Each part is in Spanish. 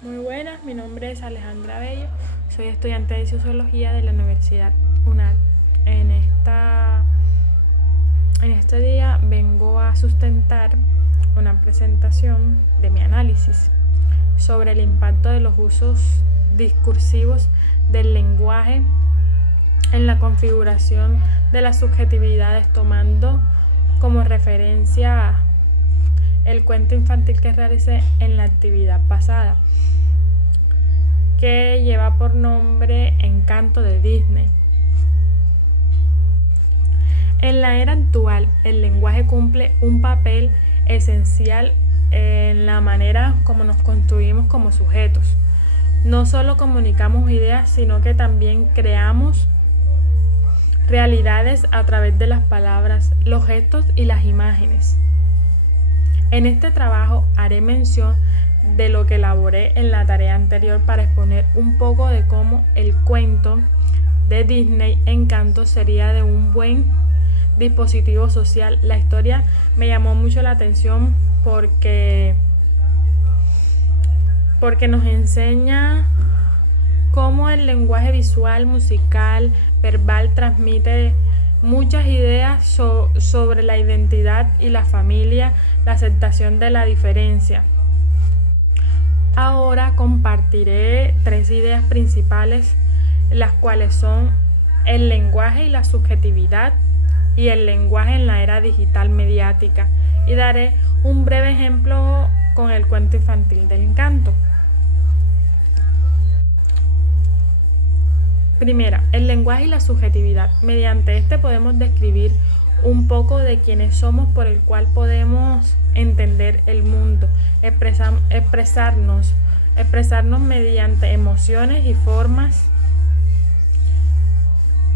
Muy buenas, mi nombre es Alejandra Bello, soy estudiante de Sociología de la Universidad UNAD. En, esta, en este día vengo a sustentar una presentación de mi análisis sobre el impacto de los usos discursivos del lenguaje en la configuración de las subjetividades, tomando como referencia el cuento infantil que realicé en la actividad pasada, que lleva por nombre Encanto de Disney. En la era actual, el lenguaje cumple un papel esencial en la manera como nos construimos como sujetos. No solo comunicamos ideas, sino que también creamos realidades a través de las palabras, los gestos y las imágenes. En este trabajo haré mención de lo que elaboré en la tarea anterior para exponer un poco de cómo el cuento de Disney, Encanto, sería de un buen dispositivo social. La historia me llamó mucho la atención porque nos enseña cómo el lenguaje visual, musical, verbal transmite muchas ideas sobre la identidad y la familia, la aceptación de la diferencia. Ahora compartiré 3 ideas principales, las cuales son el lenguaje y la subjetividad y el lenguaje en la era digital mediática, y daré un breve ejemplo con el cuento infantil del Encanto. Primera, el lenguaje y la subjetividad. Mediante este podemos describir un poco de quiénes somos, por el cual podemos entender el mundo, expresarnos mediante emociones y formas,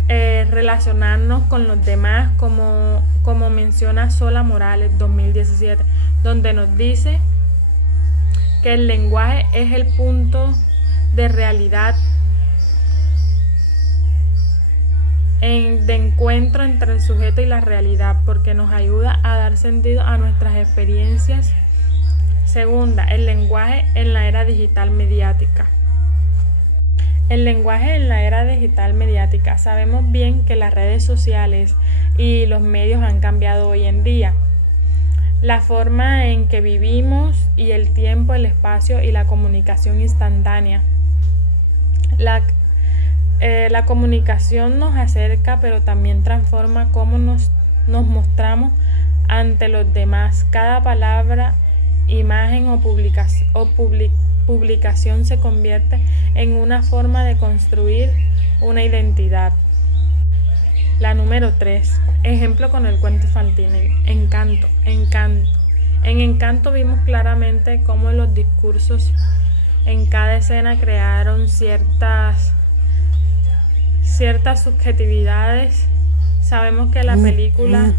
relacionarnos con los demás, como menciona Sola Morales 2017, donde nos dice que el lenguaje es el punto de realidad de encuentro entre el sujeto y la realidad, porque nos ayuda a dar sentido a nuestras experiencias. Segunda, el lenguaje en la era digital mediática. El lenguaje en la era digital mediática. Sabemos bien que las redes sociales y los medios han cambiado hoy en día la forma en que vivimos, y el tiempo, el espacio y la comunicación instantánea. La comunicación nos acerca, pero también transforma cómo nos mostramos ante los demás. Cada palabra, imagen o publicación se convierte en una forma de construir una identidad. La número 3, ejemplo con el cuento infantil, Encanto. En Encanto vimos claramente cómo los discursos en cada escena crearon ciertas subjetividades. Sabemos que la película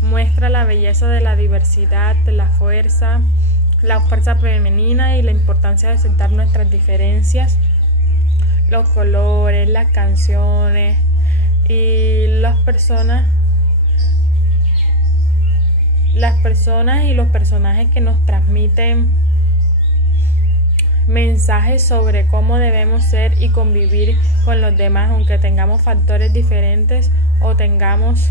muestra la belleza de la diversidad, la fuerza femenina y la importancia de aceptar nuestras diferencias, los colores, las canciones y las personas y los personajes que nos transmiten mensajes sobre cómo debemos ser y convivir con los demás, aunque tengamos factores diferentes o tengamos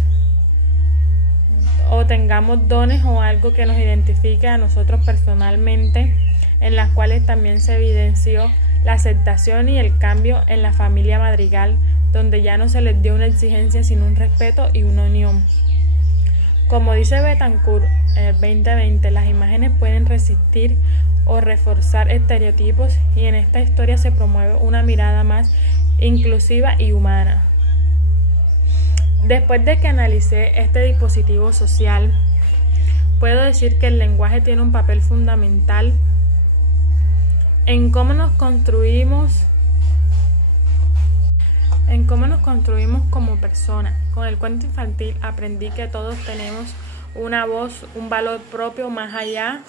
dones o algo que nos identifique a nosotros personalmente, en las cuales también se evidenció la aceptación y el cambio en la familia Madrigal, donde ya no se les dio una exigencia sino un respeto y una unión. Como dice Betancourt en el 2020, las imágenes pueden resistir o reforzar estereotipos, y en esta historia se promueve una mirada más inclusiva y humana. Después de que analicé este dispositivo social, puedo decir que el lenguaje tiene un papel fundamental en cómo nos construimos como personas. Con el cuento infantil aprendí que todos tenemos una voz, un valor propio, más allá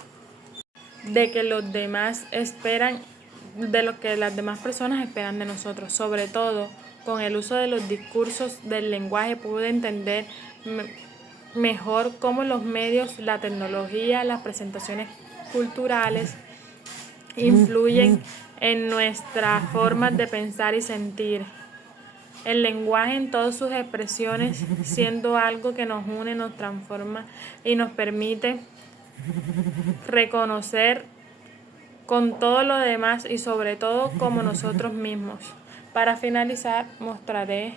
de que los demás esperan, de lo que las demás personas esperan de nosotros. Sobre todo, con el uso de los discursos del lenguaje pude entender mejor cómo los medios, la tecnología, las presentaciones culturales influyen en nuestras formas de pensar y sentir. El lenguaje en todas sus expresiones, siendo algo que nos une, nos transforma y nos permite reconocer con todo lo demás y sobre todo como nosotros mismos. Para finalizar, mostraré